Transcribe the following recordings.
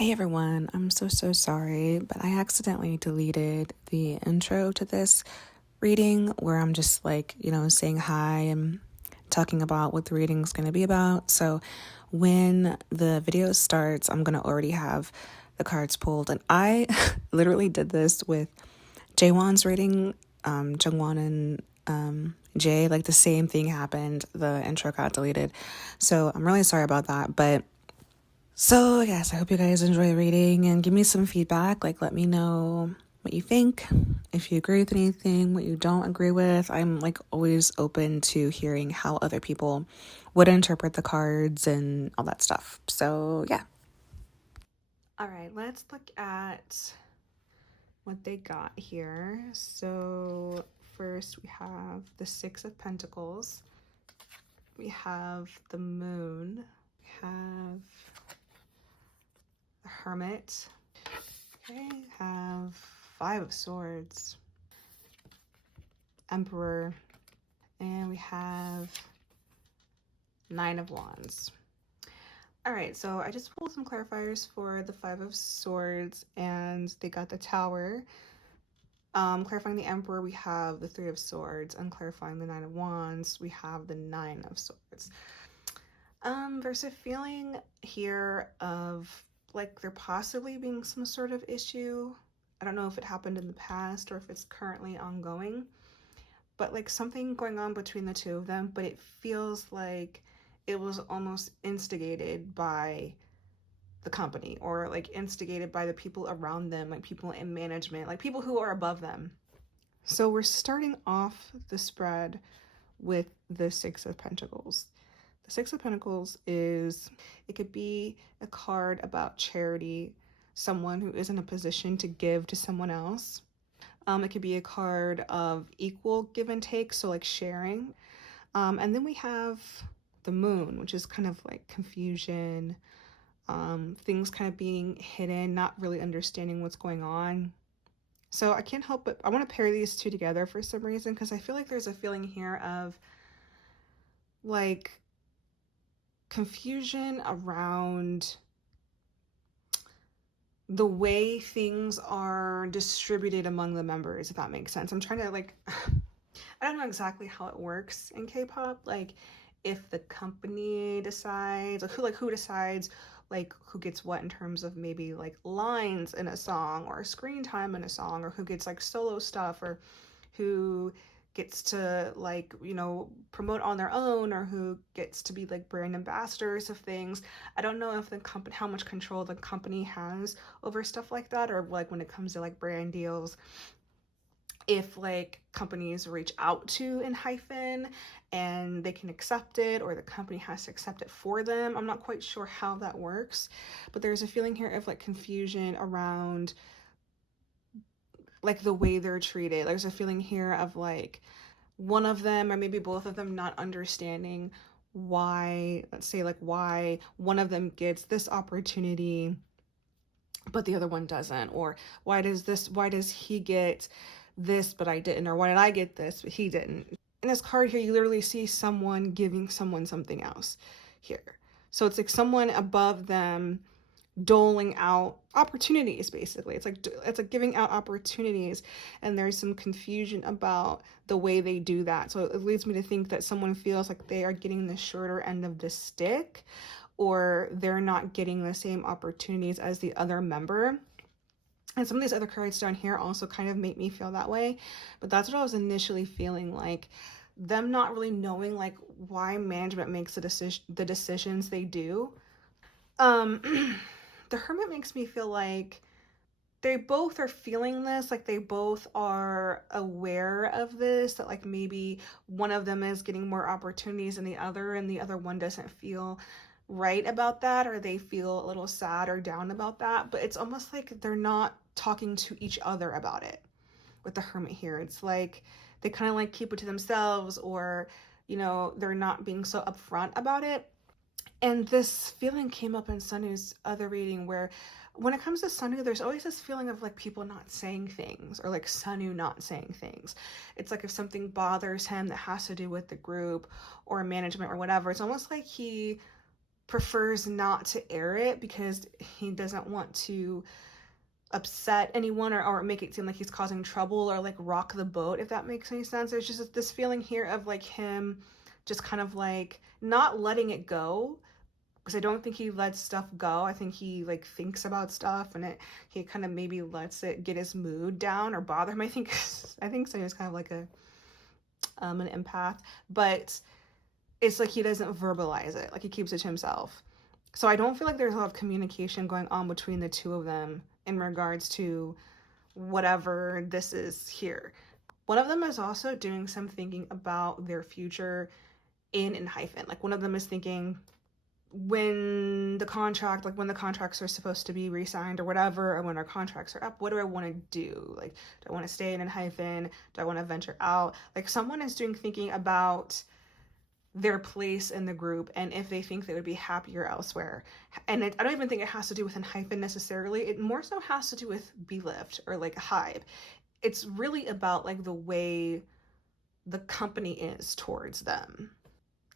Hey everyone, I'm so sorry, but I accidentally deleted the intro to this reading where I'm just saying hi and talking about what the reading's going to be about. So when the video starts, I'm going to already have the cards pulled. And I literally did this with Jaewon's reading, Jungwon and Jay, like the same thing happened. The intro got deleted. So I'm really sorry about that, but so, yes, I hope you guys enjoy the reading and give me some feedback. Like, let me know what you think, if you agree with anything, what you don't agree with. I'm always open to hearing how other people would interpret the cards and all that stuff. So, yeah. All right, let's look at what they got here. So, first we have the Six of Pentacles, we have the Moon, we have the Hermit. Okay, have Five of Swords, Emperor, and we have Nine of Wands. All right, so I just pulled some clarifiers for the Five of Swords, and they got the Tower. Clarifying the Emperor, we have the Three of Swords, and clarifying the Nine of Wands, we have the Nine of Swords. There's a feeling here of there possibly being some sort of issue. I don't know if it happened in the past or if it's currently ongoing, but something going on between the two of them, but it feels like it was almost instigated by the company or instigated by the people around them, people in management, people who are above them. So we're starting off the spread with the Six of Pentacles. The Six of Pentacles it could be a card about charity, someone who is in a position to give to someone else. It could be a card of equal give and take, so sharing. And then we have the Moon, which is kind of confusion, things kind of being hidden, not really understanding what's going on. So I can't help but I want to pair these two together for some reason, because I feel like there's a feeling here of confusion around the way things are distributed among the members, if that makes sense. I'm trying to I don't know exactly how it works in K-pop, if the company decides, who decides who gets what in terms of maybe lines in a song or screen time in a song, or who gets solo stuff, or who gets to promote on their own, or who gets to be brand ambassadors of things. I don't know if the company, how much control the company has over stuff like that, or when it comes to brand deals, if companies reach out to enhypen and they can accept it, or the company has to accept it for them. I'm not quite sure how that works, but there's a feeling here of confusion around the way they're treated. There's a feeling here of one of them, or maybe both of them, not understanding why, let's say why one of them gets this opportunity but the other one doesn't, or why does he get this but I didn't, or why did I get this but he didn't. In this card here, you literally see someone giving someone something else here. So it's someone above them doling out opportunities, basically. It's giving out opportunities, and there's some confusion about the way they do that. So it leads me to think that someone feels like they are getting the shorter end of the stick, or they're not getting the same opportunities as the other member. And some of these other cards down here also kind of make me feel that way, but that's what I was initially feeling, them not really knowing why management makes the decisions they do. The Hermit makes me feel like they both are feeling this, they both are aware of this, that maybe one of them is getting more opportunities than the other, and the other one doesn't feel right about that, or they feel a little sad or down about that. But it's almost like they're not talking to each other about it with the Hermit here. It's they kind of keep it to themselves, or they're not being so upfront about it. And this feeling came up in Sunoo's other reading, where when it comes to Sunoo, there's always this feeling of people not saying things, or Sunoo not saying things. It's if something bothers him that has to do with the group or management or whatever, it's almost like he prefers not to air it because he doesn't want to upset anyone or make it seem like he's causing trouble or like rock the boat, if that makes any sense. There's just this feeling here of like him just kind of like not letting it go, because I don't think he lets stuff go. I think he like thinks about stuff, and he kind of maybe lets it get his mood down or bother him. I think Sunoo's kind of like an empath, but it's like he doesn't verbalize it, like he keeps it to himself. So I don't feel like there's a lot of communication going on between the two of them in regards to whatever this is here. One of them is also doing some thinking about their future in enhypen. Like one of them is thinking when the contracts are supposed to be re-signed or whatever, or when our contracts are up, what do I want to do? Like, do I want to stay in enhypen? Do I want to venture out? Like someone is doing thinking about their place in the group and if they think they would be happier elsewhere. And I don't even think it has to do with enhypen necessarily. It more so has to do with Belift or like Hype. It's really about like the way the company is towards them.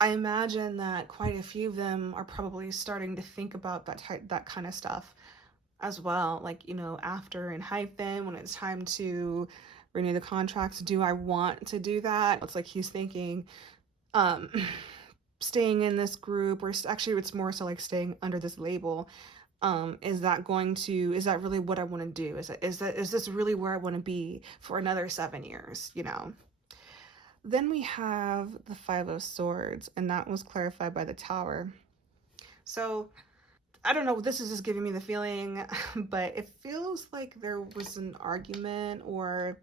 I imagine that quite a few of them are probably starting to think about that kind of stuff as well. Like, you know, after enhypen, when it's time to renew the contracts, do I want to do that? It's like he's thinking, staying in this group, or actually it's more so like staying under this label, is that really what I want to do? Is this really where I want to be for another 7 years, you know? Then we have the Five of Swords, and that was clarified by the Tower. So I don't know, this is just giving me the feeling, but it feels like there was an argument or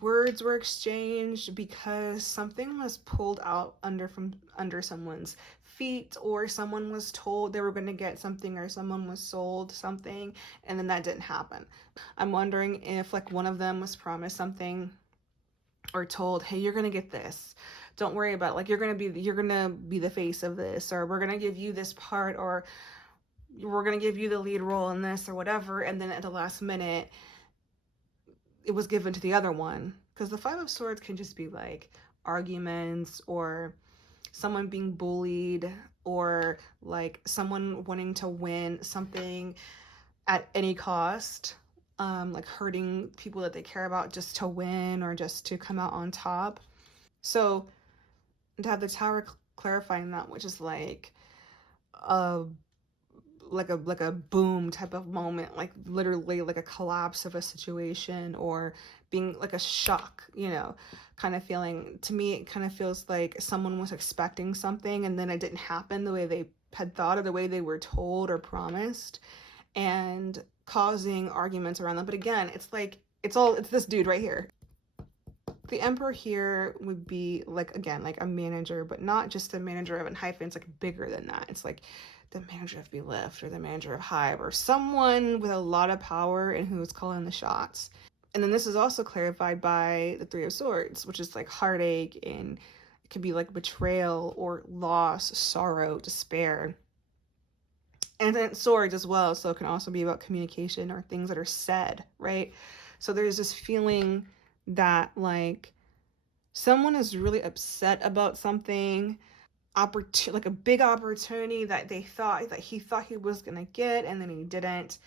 words were exchanged because something was pulled out from under someone's feet, or someone was told they were going to get something, or someone was sold something, and then that didn't happen. I'm wondering if like one of them was promised something or told, hey, you're going to get this, don't worry about it. Like you're going to be the face of this, or we're going to give you this part, or we're going to give you the lead role in this or whatever, and then at the last minute it was given to the other one. Because the Five of Swords can just be like arguments, or someone being bullied, or like someone wanting to win something at any cost, like hurting people that they care about just to win or just to come out on top. So to have the Tower clarifying that, which is like a boom type of moment, like literally like a collapse of a situation, or being like a shock, you know, kind of feeling. To me, it kind of feels like someone was expecting something and then it didn't happen the way they had thought or the way they were told or promised, and causing arguments around them. But again, it's like it's this dude right here. The Emperor here would be like, again, like a manager, but not just the manager of enhypen. It's like bigger than that. It's like the manager of Belift, or the manager of Hive, or someone with a lot of power and who's calling the shots. And then this is also clarified by the Three of Swords, which is like heartache, and it could be like betrayal or loss, sorrow, despair. And then swords as well, so it can also be about communication or things that are said, right? So there's this feeling that like someone is really upset about something, like a big opportunity that he thought he was gonna get, and then he didn't.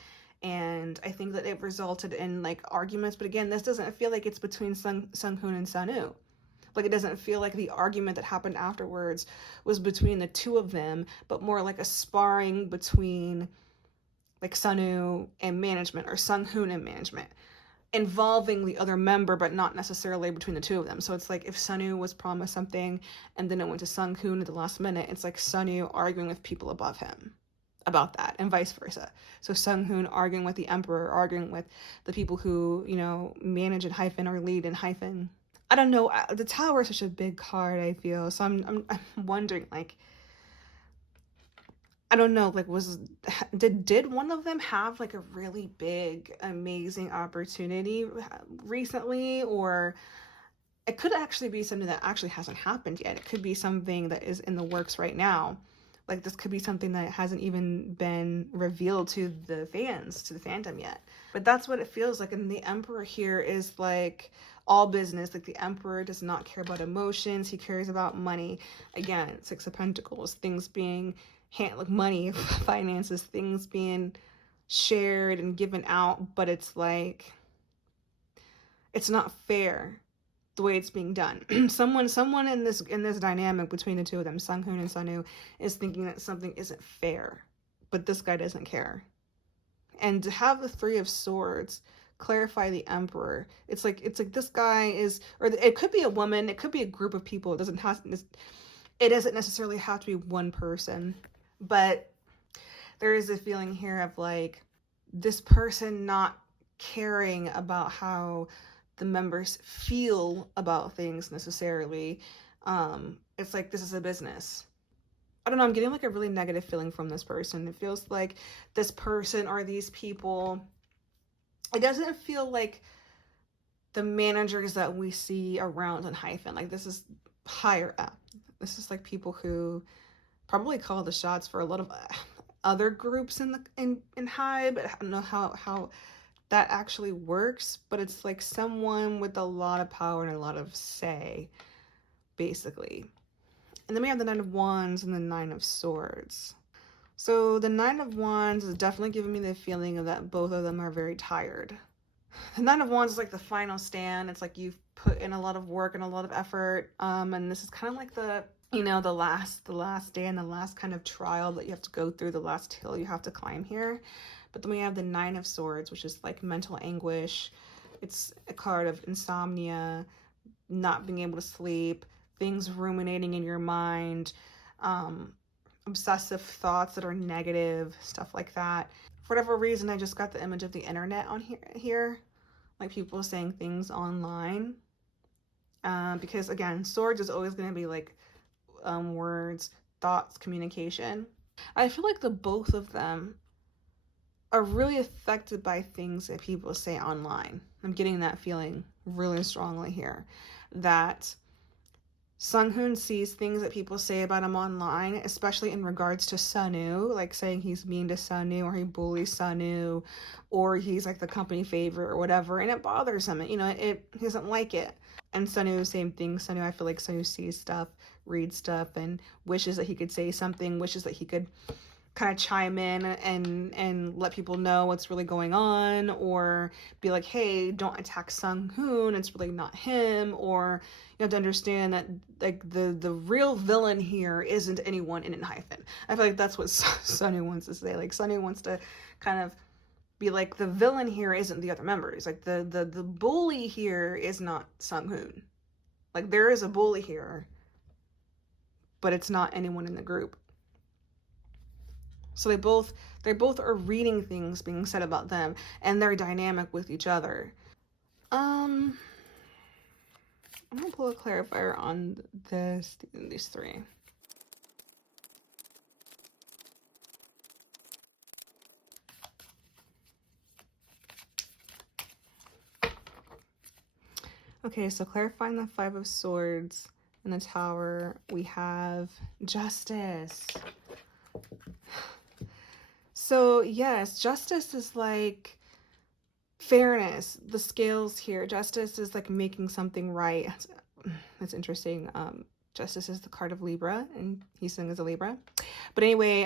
And I think that it resulted in like arguments. But again, this doesn't feel like it's between Sunghoon and Sunoo. Like it doesn't feel like the argument that happened afterwards was between the two of them, but more like a sparring between like Sunoo and management, or Sunghoon and management, involving the other member, but not necessarily between the two of them. So it's like if Sunoo was promised something and then it went to Sunghoon at the last minute, it's like Sunoo arguing with people above him about that, and vice versa. So Sunghoon arguing with the Emperor, arguing with the people who, you know, manage enhypen or lead enhypen. I don't know. The Tower is such a big card, I feel. So I'm wondering, like, I don't know, like, did one of them have like a really big, amazing opportunity recently? Or it could actually be something that actually hasn't happened yet. It could be something that is in the works right now. Like this could be something that hasn't even been revealed to the fans, to the fandom yet. But that's what it feels like. And the Emperor here is like all business. Like the Emperor does not care about emotions. He cares about money. Again, Six of Pentacles, things being like money, finances, things being shared and given out, but it's like, it's not fair the way it's being done. someone in this dynamic between the two of them, Sunghoon and Sunoo, is thinking that something isn't fair, but this guy doesn't care. And to have the Three of Swords clarify the Emperor, it's like this guy is, or it could be a woman, it could be a group of people. It doesn't necessarily have to be one person, but there is a feeling here of like this person not caring about how the members feel about things necessarily. It's like, this is a business. I don't know, I'm getting like a really negative feeling from this person. It feels like this person or these people, it doesn't feel like the managers that we see around enhypen. Like, this is higher up. This is like people who probably call the shots for a lot of other groups in Hive, but I don't know how that actually works, but it's like someone with a lot of power and a lot of say, basically. And then we have the Nine of Wands and the Nine of Swords. So the Nine of Wands is definitely giving me the feeling of that both of them are very tired. The Nine of Wands is like the final stand. It's like you've put in a lot of work and a lot of effort, and this is kind of like the, you know, the last day and the last kind of trial that you have to go through, the last hill you have to climb here. But then we have the Nine of Swords, which is like mental anguish. It's a card of insomnia, not being able to sleep, things ruminating in your mind, obsessive thoughts that are negative, stuff like that. For whatever reason, I just got the image of the internet on here, like people saying things online. Because again, swords is always going to be like words, thoughts, communication. I feel like the both of them are really affected by things that people say online. I'm getting that feeling really strongly here, that Sunghoon sees things that people say about him online, especially in regards to Sunoo, like saying he's mean to Sunoo, or he bullies Sunoo, or he's like the company favorite or whatever, and it bothers him. You know, he doesn't like it. And Sunoo, same thing. Sunoo, I feel like Sunoo sees stuff, reads stuff, and wishes that he could say something, wishes that he could kind of chime in and let people know what's really going on, or be like, hey, don't attack Sunghoon, it's really not him. Or you have to understand that like the real villain here isn't anyone in enhypen. I feel like that's what Sunoo wants to say. Like, Sunoo wants to kind of be like, the villain here isn't the other members. Like, the bully here is not Sunghoon. Like, there is a bully here, but it's not anyone in the group. So they both are reading things being said about them, and they're dynamic with each other. I'm gonna pull a clarifier on these three. Okay, so clarifying the Five of Swords in the Tower, we have Justice. So yes, justice is like fairness, the scales here. Justice is like making something right. That's interesting. Justice is the card of Libra, and Hee-sung is a Libra. But anyway,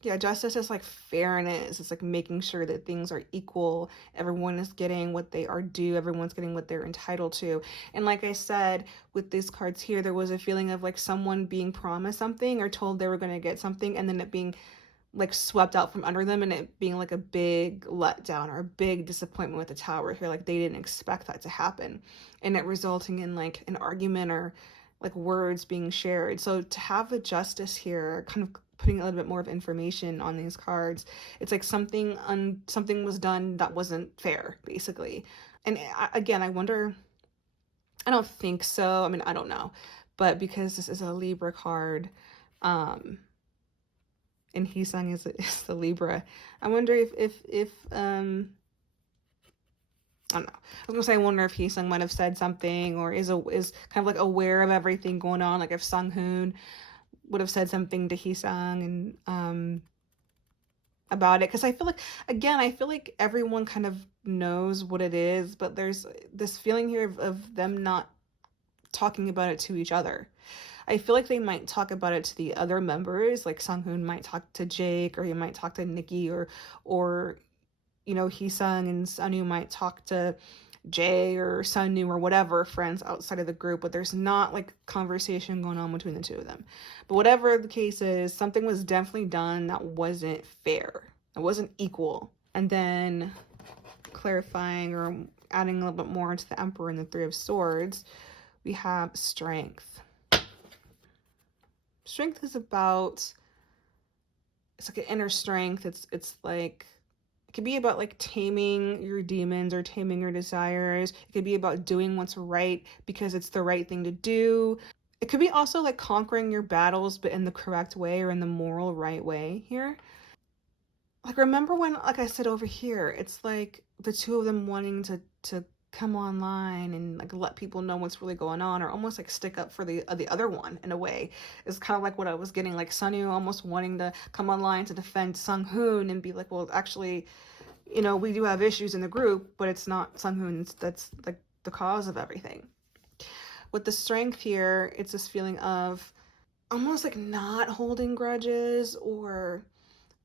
yeah, justice is like fairness. It's like making sure that things are equal. Everyone is getting what they are due. Everyone's getting what they're entitled to. And like I said, with these cards here, there was a feeling of like someone being promised something or told they were going to get something, and then it being like swept out from under them, and it being like a big letdown or a big disappointment with the Tower here. Like, they didn't expect that to happen, and it resulting in like an argument or like words being shared. So to have the Justice here, kind of putting a little bit more of information on these cards, it's like something was done that wasn't fair, basically. And again, I wonder, I don't think so, I mean, I don't know, but because this is a Libra card, and Hee-sung is the Libra, I wonder if I don't know. I was gonna say, I wonder if Hee-sung might have said something, or is kind of like aware of everything going on. Like if Sunghoon would have said something to Hee-sung and about it, because I feel like everyone kind of knows what it is, but there's this feeling here of them not talking about it to each other. I feel like they might talk about it to the other members, like Sunghoon might talk to Jake, or he might talk to Nikki, or you know, Heesung and Sunoo might talk to Jay or Sunoo or whatever friends outside of the group, but there's not like conversation going on between the two of them. But whatever the case is, something was definitely done that wasn't fair. It wasn't equal. And then clarifying or adding a little bit more into the Emperor and the Three of Swords, we have strength. Strength is about, it's like an inner strength. It's like, it could be about like taming your demons or taming your desires. It could be about doing what's right because it's the right thing to do. It could be also like conquering your battles, but in the correct way or in the moral right way here. Like, remember when, like I said over here, it's like the two of them wanting to come online and like let people know what's really going on, or almost like stick up for the other one in a way. It's kind of like what I was getting, like Sunoo almost wanting to come online to defend Sunghoon and be like, well, actually, you know, we do have issues in the group, but it's not Sunghoon that's like the cause of everything. With the strength here, it's this feeling of almost like not holding grudges, or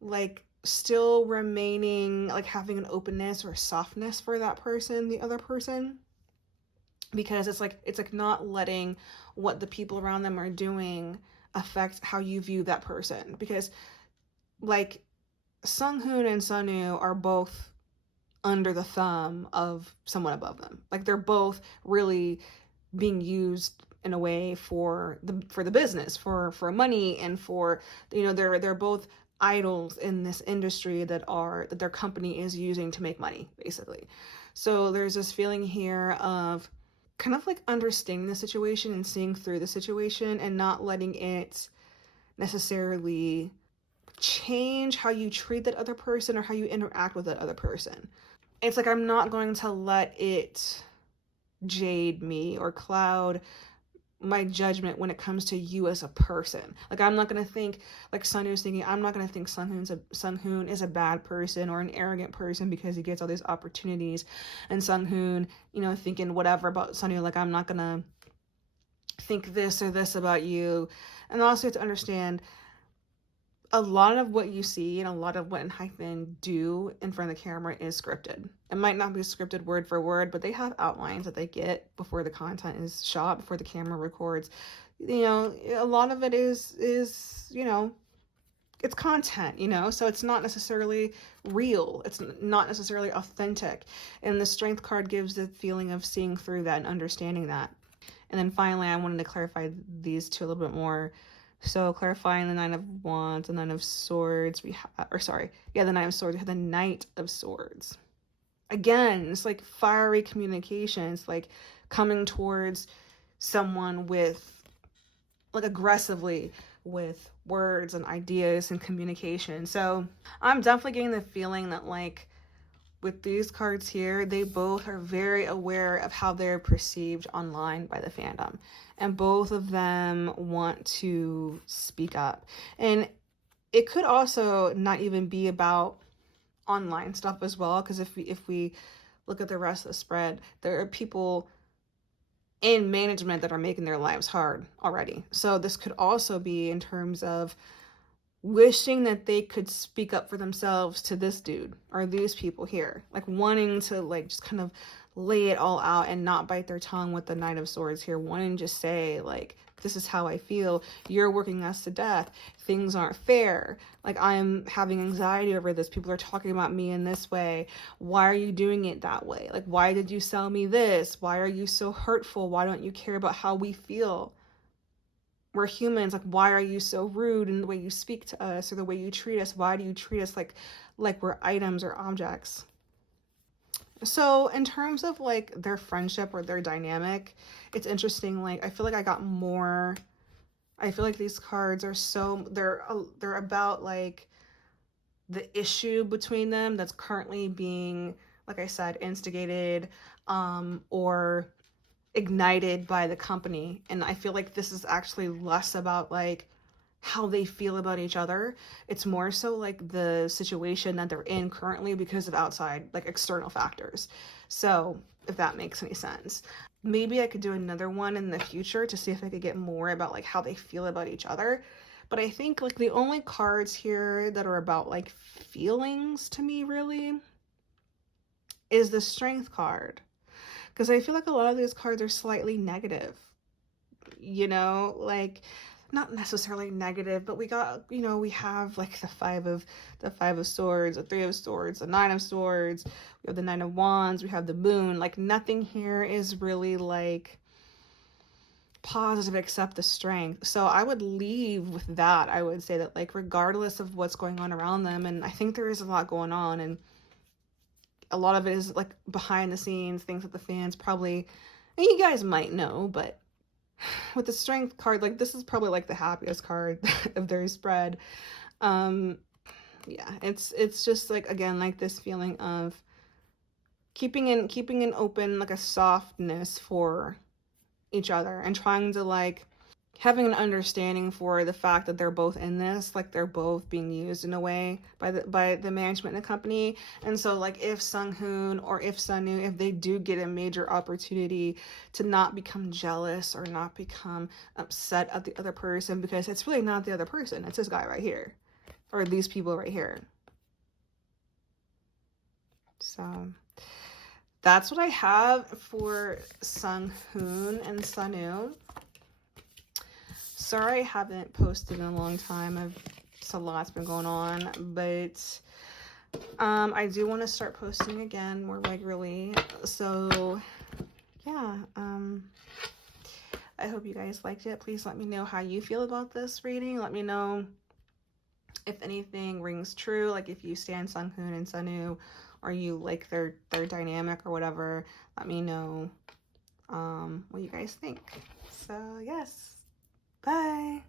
like still remaining, like having an openness or softness for that person, the other person, because it's like not letting what the people around them are doing affect how you view that person. Because like Sunghoon and Sunoo are both under the thumb of someone above them. Like they're both really being used in a way for the business, for money, and for, you know, they're both idols in this industry that their company is using to make money, basically. So there's this feeling here of kind of like understanding the situation and seeing through the situation and not letting it necessarily change how you treat that other person or how you interact with that other person. It's like, I'm not going to let it jade me or cloud my judgment when it comes to you as a person. Like, I'm not going to think, like Sunoo's thinking, I'm not going to think Sunghoon is a bad person or an arrogant person because he gets all these opportunities. And Sunghoon, you know, thinking whatever about Sunoo, like, I'm not going to think this or this about you. And also you have to understand, a lot of what you see and a lot of what enhypen do in front of the camera is scripted. It might not be scripted word for word, but they have outlines that they get before the content is shot, before the camera records. You know, a lot of it is, you know, it's content, you know, so it's not necessarily real. It's not necessarily authentic. And the strength card gives the feeling of seeing through that and understanding that. And then finally, I wanted to clarify these two a little bit more. So clarifying the Nine of Wands, the Nine of Swords, the Nine of Swords, we have the Knight of Swords. Again, it's like fiery communication. It's like coming towards someone with, like, aggressively with words and ideas and communication. So I'm definitely getting the feeling that, like, with these cards here, they both are very aware of how they're perceived online by the fandom. And both of them want to speak up. And it could also not even be about online stuff as well, because if we look at the rest of the spread, there are people in management that are making their lives hard already. So this could also be in terms of wishing that they could speak up for themselves to this dude or these people here, like wanting to like just kind of lay it all out and not bite their tongue with the Knight of Swords here, wanting to just say, like, this is how I feel, you're working us to death, things aren't fair, like, I'm having anxiety over this, people are talking about me in this way, why are you doing it that way, like, why did you sell me this, why are you so hurtful, why don't you care about how we feel? We're humans, like, why are you so rude in the way you speak to us or the way you treat us? Why do you treat us like we're items or objects? So in terms of like their friendship or their dynamic, it's interesting. Like, I feel like I feel like these cards are they're about like the issue between them that's currently being, like I said, instigated or ignited by the company. And I feel like this is actually less about like how they feel about each other. It's more so like the situation that they're in currently because of outside, like, external factors. So if that makes any sense. maybe I could do another one in the future to see if I could get more about like how they feel about each other. But I think like the only cards here that are about like feelings to me really is the Strength card. Because I feel like a lot of these cards are slightly negative, you know, like not necessarily negative, but we got, you know, we have like the five of swords, the three of swords, the nine of swords, we have the nine of wands, we have the moon. Like nothing here is really like positive except the Strength. So I would leave with that. I would say that like regardless of what's going on around them, and I think there is a lot going on, and a lot of it is like behind the scenes, things that the fans probably, and you guys might know, but with the Strength card, like this is probably like the happiest card of their spread. Yeah, it's just like, again, like this feeling of keeping an open, like a softness for each other, and trying to like having an understanding for the fact that they're both in this, like they're both being used in a way by the management and the company. And so like if Sunghoon or if Sunoo, if they do get a major opportunity, to not become jealous or not become upset at the other person, because it's really not the other person, it's this guy right here, or these people right here. So that's what I have for Sunghoon and Sunoo. Sorry I haven't posted in a long time. Just a lot's been going on, but I do want to start posting again more regularly. So yeah, I hope you guys liked it. Please let me know how you feel about this reading. Let me know if anything rings true, like if you stand Sunghoon and Sunoo, or you like their dynamic or whatever. Let me know what you guys think. So yes, bye.